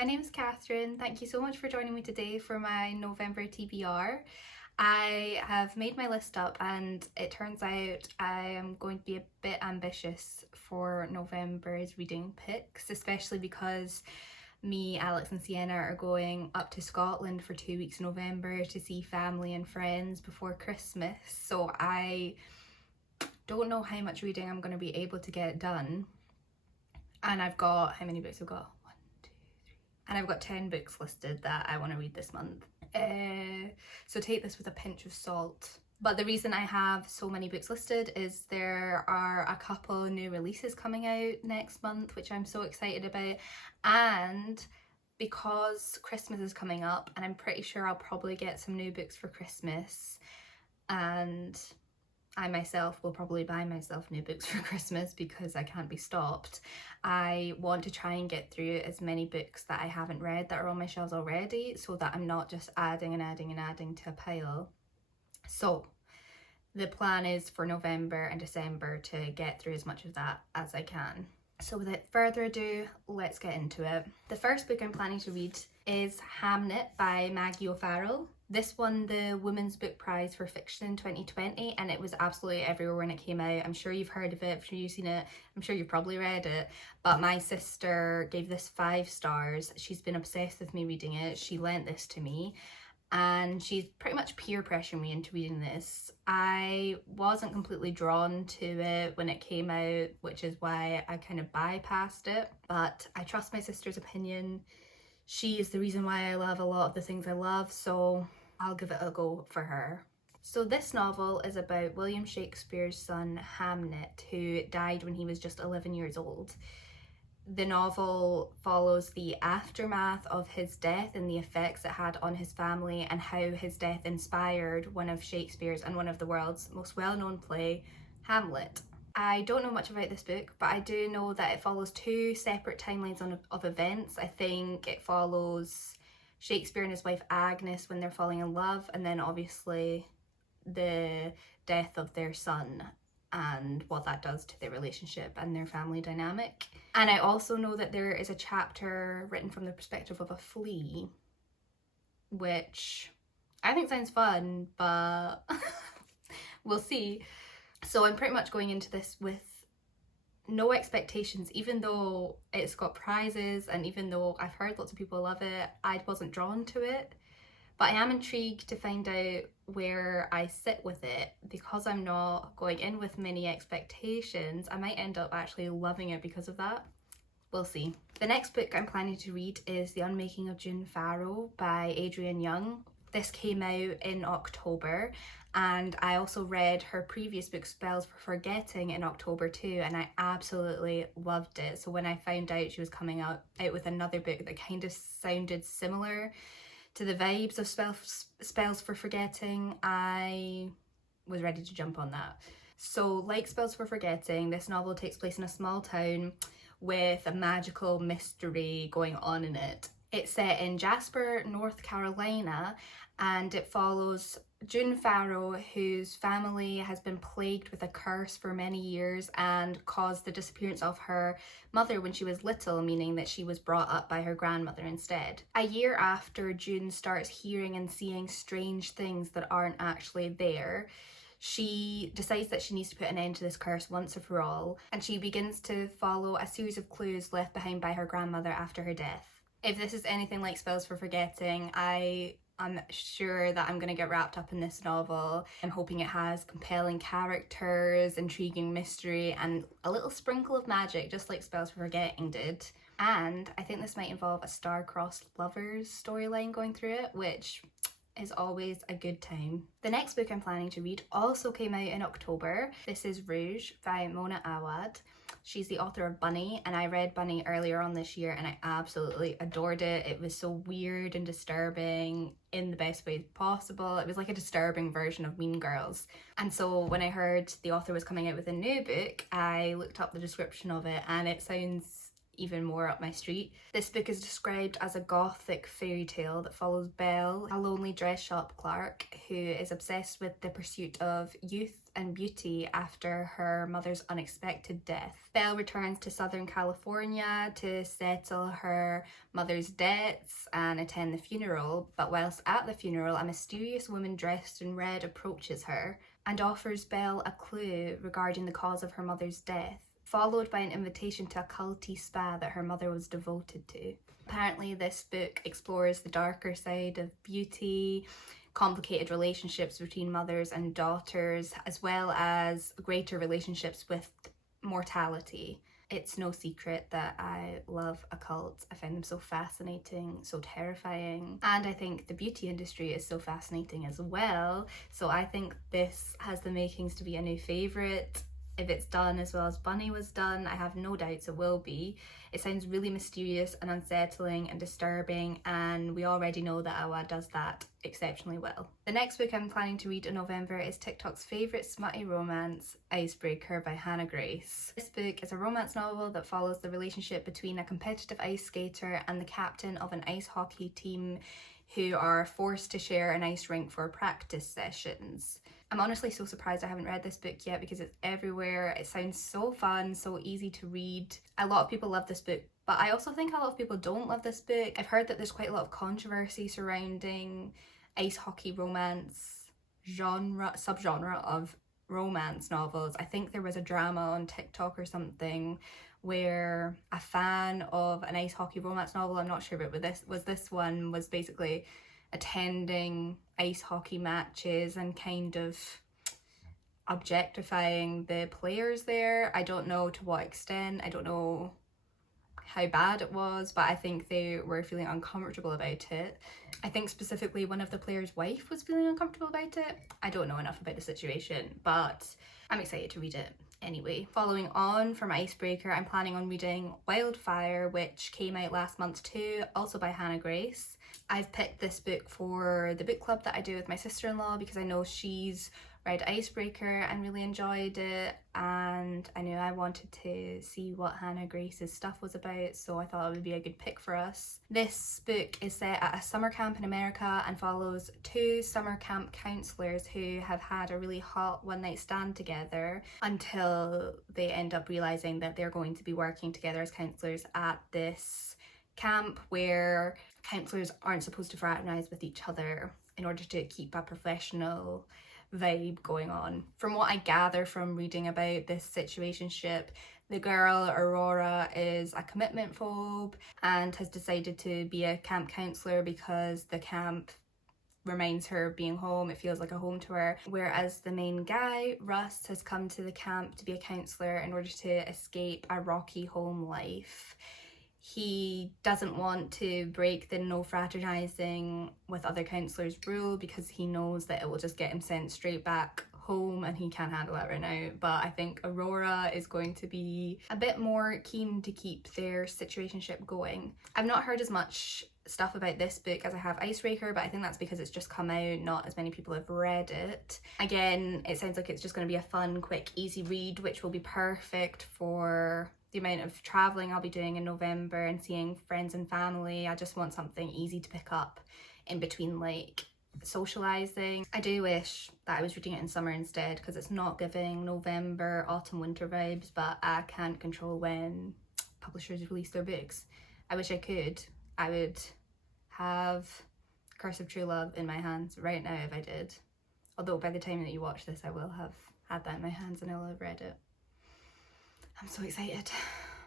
my name is Catherine. Thank you so much for joining me today for my November TBR. I have made my list up and it turns out I am going to be a bit ambitious for November's reading picks, especially because me, Alex and Sienna are going up to Scotland for 2 weeks in November to see family and friends before Christmas. So I don't know how much reading I'm going to be able to get done. And I've got, how many books I've got? 1, 2, 3. And I've got 10 books listed that I want to read this month. So take this with a pinch of salt. But the reason I have so many books listed is there are a couple new releases coming out next month, which I'm so excited about. And because Christmas is coming up, and I'm pretty sure I'll probably get some new books for Christmas, and I myself will probably buy myself new books for Christmas because I can't be stopped. I want to try and get through as many books that I haven't read that are on my shelves already, so that I'm not just adding and adding and adding to a pile. So the plan is for November and December to get through as much of that as I can. So without further ado, let's get into it. The first book I'm planning to read is Hamnet by Maggie Farrow. This won the Women's Book Prize for Fiction in 2020 and it was absolutely everywhere when it came out. I'm sure you've heard of it, I'm sure you've seen it, I'm sure you've probably read it, but my sister gave this 5 stars. She's been obsessed with me reading it. She lent this to me and she's pretty much peer pressuring me into reading this. I wasn't completely drawn to it when it came out, which is why I kind of bypassed it, but I trust my sister's opinion. She is the reason why I love a lot of the things I love, so I'll give it a go for her. So this novel is about William Shakespeare's son Hamnet, who died when he was just 11 years old. The novel follows the aftermath of his death and the effects it had on his family and how his death inspired one of Shakespeare's and one of the world's most well-known play, Hamlet. I don't know much about this book, but I do know that it follows 2 separate timelines of events. I think it follows Shakespeare and his wife Agnes when they're falling in love, and then obviously the death of their son and what that does to their relationship and their family dynamic. And I also know that there is a chapter written from the perspective of a flea, which I think sounds fun, but we'll see. So I'm pretty much going into this with no expectations, even though it's got prizes and even though I've heard lots of people love it, I wasn't drawn to it. But I am intrigued to find out where I sit with it. Because I'm not going in with many expectations, I might end up actually loving it because of that. We'll see. The next book I'm planning to read is The Unmaking of Farrow by Adrienne Young. This came out in October, and I also read her previous book Spells for Forgetting in October too, and I absolutely loved it. So when I found out she was coming out with another book that kind of sounded similar to the vibes of Spells for Forgetting, I was ready to jump on that. So like Spells for Forgetting, this novel takes place in a small town with a magical mystery going on in it. It's set in Jasper, North Carolina, and it follows Farrow, whose family has been plagued with a curse for many years and caused the disappearance of her mother when she was little, meaning that she was brought up by her grandmother instead. A year after June starts hearing and seeing strange things that aren't actually there, she decides that she needs to put an end to this curse once and for all, and she begins to follow a series of clues left behind by her grandmother after her death. If this is anything like Spells for Forgetting, I'm sure that I'm going to get wrapped up in this novel. I'm hoping it has compelling characters, intriguing mystery, and a little sprinkle of magic, just like Spells for Forgetting did. And I think this might involve a star-crossed lovers storyline going through it, which is always a good time. The next book I'm planning to read also came out in October. This is Rouge by Mona Awad. She's the author of Bunny, and I read Bunny earlier on this year and I absolutely adored it. It was so weird and disturbing in the best way possible. It was like a disturbing version of Mean Girls. And so when I heard the author was coming out with a new book, I looked up the description of it and it sounds even more up my street. This book is described as a gothic fairy tale that follows Belle, a lonely dress shop clerk who is obsessed with the pursuit of youth and beauty after her mother's unexpected death. Belle returns to Southern California to settle her mother's debts and attend the funeral, but whilst at the funeral, a mysterious woman dressed in red approaches her and offers Belle a clue regarding the cause of her mother's death, followed by an invitation to a culty spa that her mother was devoted to. Apparently this book explores the darker side of beauty, complicated relationships between mothers and daughters, as well as greater relationships with mortality. It's no secret that I love occults. I find them so fascinating, so terrifying, and I think the beauty industry is so fascinating as well. So I think this has the makings to be a new favourite. If it's done as well as Bunny was done, I have no doubts it will be. It sounds really mysterious and unsettling and disturbing, and we already know that Awad does that exceptionally well. The next book I'm planning to read in November is TikTok's favourite smutty romance, Icebreaker by Hannah Grace. This book is a romance novel that follows the relationship between a competitive ice skater and the captain of an ice hockey team who are forced to share an ice rink for practice sessions. I'm honestly so surprised I haven't read this book yet because it's everywhere. It sounds so fun, so easy to read. A lot of people love this book, but I also think a lot of people don't love this book. I've heard that there's quite a lot of controversy surrounding ice hockey romance subgenre of romance novels. I think there was a drama on TikTok or something where a fan of an ice hockey romance novel, I'm not sure, but this one was basically attending ice hockey matches and kind of objectifying the players there. I don't know to what extent, I don't know how bad it was, but I think they were feeling uncomfortable about it. I think specifically one of the players' wife was feeling uncomfortable about it. I don't know enough about the situation, but I'm excited to read it anyway. Following on from Icebreaker, I'm planning on reading Wildfire, which came out last month too, also by Hannah Grace. I've picked this book for the book club that I do with my sister-in-law because I know she's read Icebreaker and really enjoyed it, and I knew I wanted to see what Hannah Grace's stuff was about, so I thought it would be a good pick for us. This book is set at a summer camp in America and follows two summer camp counsellors who have had a really hot one-night stand together until they end up realising that they're going to be working together as counsellors at this camp where counsellors aren't supposed to fraternise with each other in order to keep a professional vibe going on. From what I gather from reading about this situationship, the girl Aurora is a commitment phobe and has decided to be a camp counsellor because the camp reminds her of being home. It feels like a home to her. Whereas the main guy, Russ, has come to the camp to be a counsellor in order to escape a rocky home life. He doesn't want to break the no fraternising with other counsellors rule because he knows that it will just get him sent straight back home and he can't handle that right now. But I think Aurora is going to be a bit more keen to keep their situationship going. I've not heard as much stuff about this book as I have Icebreaker, but I think that's because it's just come out, not as many people have read it. Again, it sounds like it's just going to be a fun, quick, easy read, which will be perfect for the amount of travelling I'll be doing in November and seeing friends and family. I just want something easy to pick up in between like socialising. I do wish that I was reading it in summer instead because it's not giving November, autumn, winter vibes, but I can't control when publishers release their books. I wish I could. I would have Curse of True Love in my hands right now if I did. Although by the time that you watch this I will have had that in my hands and I'll have read it. I'm so excited.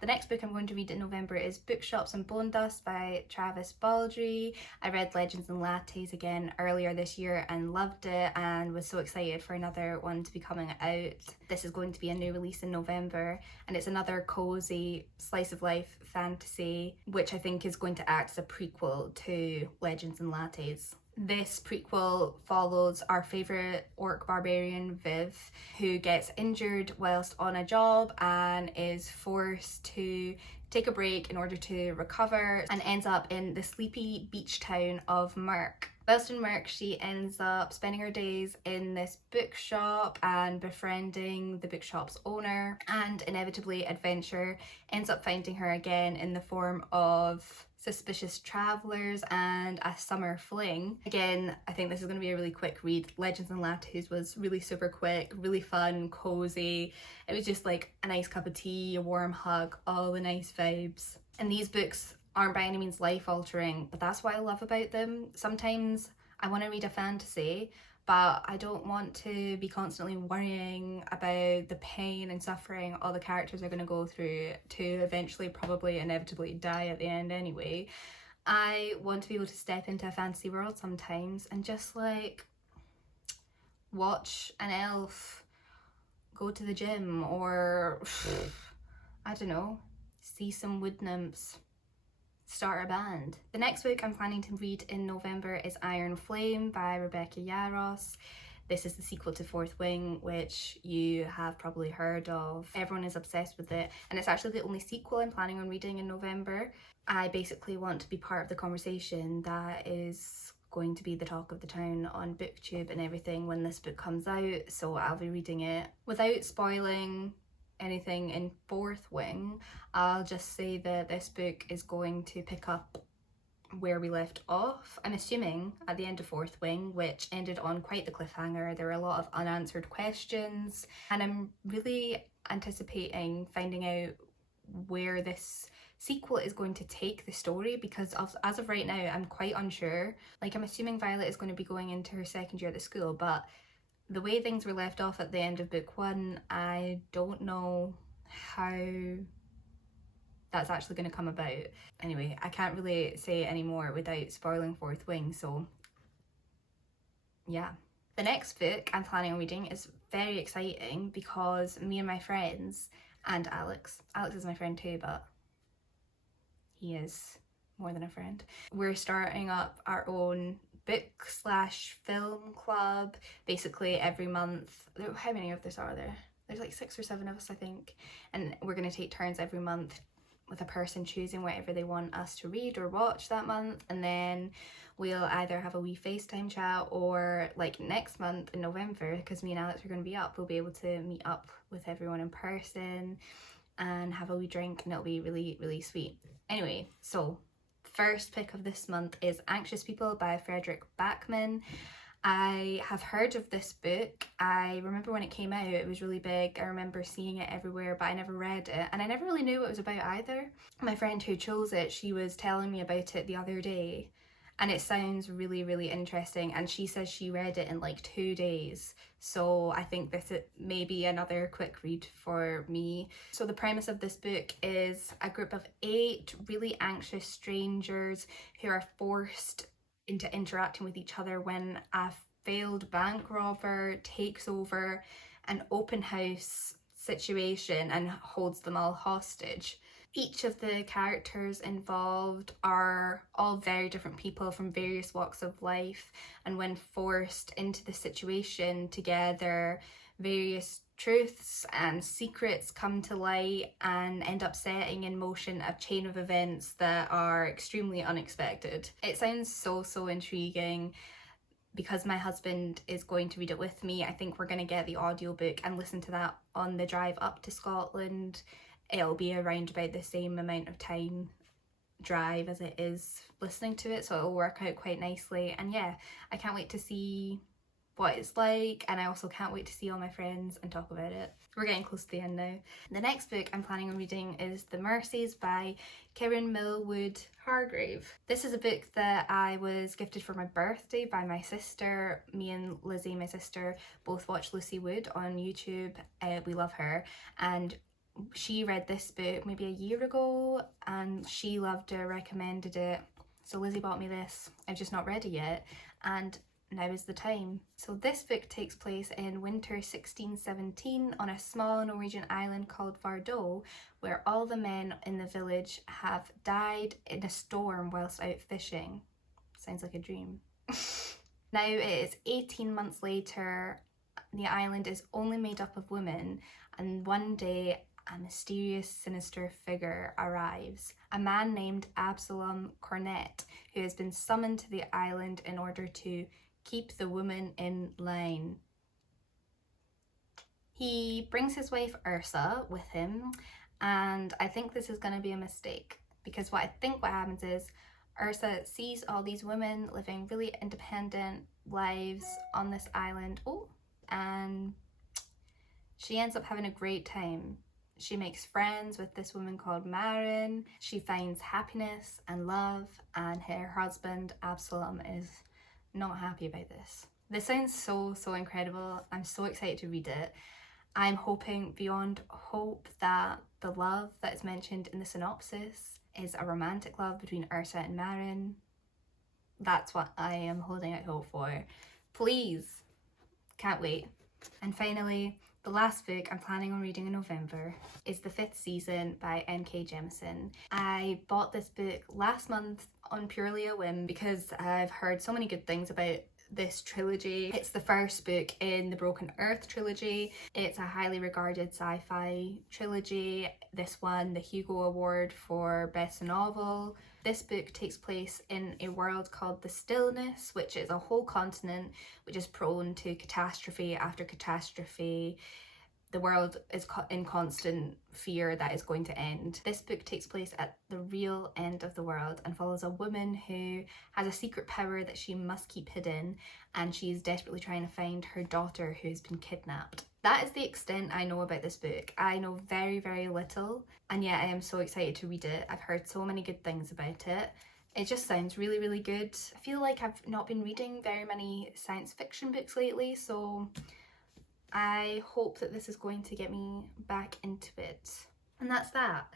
The next book I'm going to read in November is Bookshops and Bonedust by Travis Baldree. I read Legends and Lattes again earlier this year and loved it and was so excited for another one to be coming out. This is going to be a new release in November and it's another cosy slice of life fantasy which I think is going to act as a prequel to Legends and Lattes. This prequel follows our favourite orc barbarian Viv, who gets injured whilst on a job and is forced to take a break in order to recover and ends up in the sleepy beach town of Merk, Whilst in work, she ends up spending her days in this bookshop and befriending the bookshop's owner, and inevitably adventure ends up finding her again in the form of suspicious travellers and a summer fling. Again, I think this is going to be a really quick read. Legends and Latitudes was really super quick, really fun, cozy. It was just like a nice cup of tea, a warm hug, all the nice vibes. And these books aren't by any means life-altering, but that's what I love about them. Sometimes I want to read a fantasy, but I don't want to be constantly worrying about the pain and suffering all the characters are going to go through to eventually probably inevitably die at the end anyway. I want to be able to step into a fantasy world sometimes and just like watch an elf go to the gym, or I don't know, see some wood nymphs start a band. The next book I'm planning to read in November is Iron Flame by Rebecca Yarros. This is the sequel to Fourth Wing, which you have probably heard of. Everyone is obsessed with it, and it's actually the only sequel I'm planning on reading in November. I basically want to be part of the conversation that is going to be the talk of the town on BookTube and everything when this book comes out, so I'll be reading it. Without spoiling anything in Fourth Wing, I'll just say that this book is going to pick up where we left off. I'm assuming at the end of Fourth Wing, which ended on quite the cliffhanger. There were a lot of unanswered questions, and I'm really anticipating finding out where this sequel is going to take the story, because as of right now I'm quite unsure. Like, I'm assuming Violet is going to be going into her second year at the school, but the way things were left off at the end of book one, I don't know how that's actually going to come about. Anyway, I can't really say any more without spoiling Fourth Wing, so yeah. The next book I'm planning on reading is very exciting because me and my friends, and Alex is my friend too, but he is more than a friend, we're starting up our own book/film club. Basically every month, how many of us are there? There's like 6 or 7 of us, I think, and we're going to take turns every month with a person choosing whatever they want us to read or watch that month, and then we'll either have a wee FaceTime chat, or like next month in November, because me and Alex are going to be up, we'll be able to meet up with everyone in person and have a wee drink, and it'll be really, really sweet. Anyway, so first pick of this month is Anxious People by Fredrick Backman. I have heard of this book. I remember when it came out, it was really big. I remember seeing it everywhere, but I never read it, and I never really knew what it was about either. My friend who chose it, she was telling me about it the other day, and it sounds really, really interesting, and she says she read it in like 2 days, so I think this may be another quick read for me. So the premise of this book is a group of 8 really anxious strangers who are forced into interacting with each other when a failed bank robber takes over an open house situation and holds them all hostage. Each of the characters involved are all very different people from various walks of life, and when forced into the situation together, various truths and secrets come to light and end up setting in motion a chain of events that are extremely unexpected. It sounds so intriguing. Because my husband is going to read it with me, I think we're going to get the audiobook and listen to that on the drive up to Scotland. It'll be around about the same amount of time drive as it is listening to it, so it'll work out quite nicely. And yeah, I can't wait to see what it's like, and I also can't wait to see all my friends and talk about it. We're getting close to the end now. The next book I'm planning on reading is The Mercies by Kiran Millwood Hargrave. This is a book that I was gifted for my birthday by my sister. Me and Lizzie, my sister, both watch Lucy Wood on YouTube. We love her, and she read this book maybe a year ago and she loved it, recommended it. So Lizzie bought me this. I've just not read it yet, and now is the time. So this book takes place in winter 1617 on a small Norwegian island called Farrow, where all the men in the village have died in a storm whilst out fishing. Sounds like a dream. Now it is 18 months later. The island is only made up of women, and one day a mysterious, sinister figure arrives. A man named Absalom Cornet, who has been summoned to the island in order to keep the woman in line. He brings his wife Ursa with him, and I think this is going to be a mistake, because what happens is Ursa sees all these women living really independent lives on this island, and she ends up having a great time. She makes friends with this woman called Marin. She finds happiness and love, and her husband Absalom is not happy about this. This sounds so incredible. I'm so excited to read it. I'm hoping beyond hope that the love that is mentioned in the synopsis is a romantic love between Ursa and Marin. That's what I am holding out hope for. Please. Can't wait. And finally, the last book I'm planning on reading in November is The Fifth Season by N.K. Jemisin. I bought this book last month on purely a whim because I've heard so many good things about this trilogy. It's the first book in the Broken Earth trilogy. It's a highly regarded sci-fi trilogy. This won the Hugo Award for Best Novel. This book takes place in a world called the Stillness, which is a whole continent which is prone to catastrophe after catastrophe. The world is in constant fear that it's going to end. This book takes place at the real end of the world and follows a woman who has a secret power that she must keep hidden, and she is desperately trying to find her daughter who has been kidnapped. That is the extent I know about this book. I know very little, and yet I am so excited to read it. I've heard so many good things about it. It just sounds really good. I feel like I've not been reading very many science fiction books lately, so I hope that this is going to get me back into it. And that's that.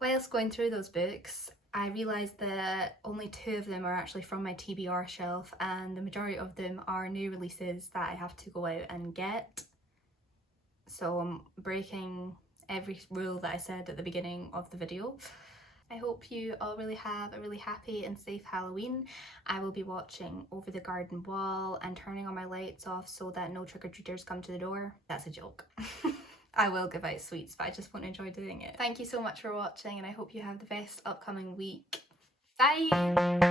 Whilst going through those books, I realised that only 2 of them are actually from my TBR shelf, and the majority of them are new releases that I have to go out and get. So I'm breaking every rule that I said at the beginning of the video. I hope you all really have a really happy and safe Halloween. I will be watching Over the Garden Wall and turning all my lights off so that no trick-or-treaters come to the door. That's a joke. I will give out sweets, but I just won't enjoy doing it. Thank you so much for watching, and I hope you have the best upcoming week. Bye!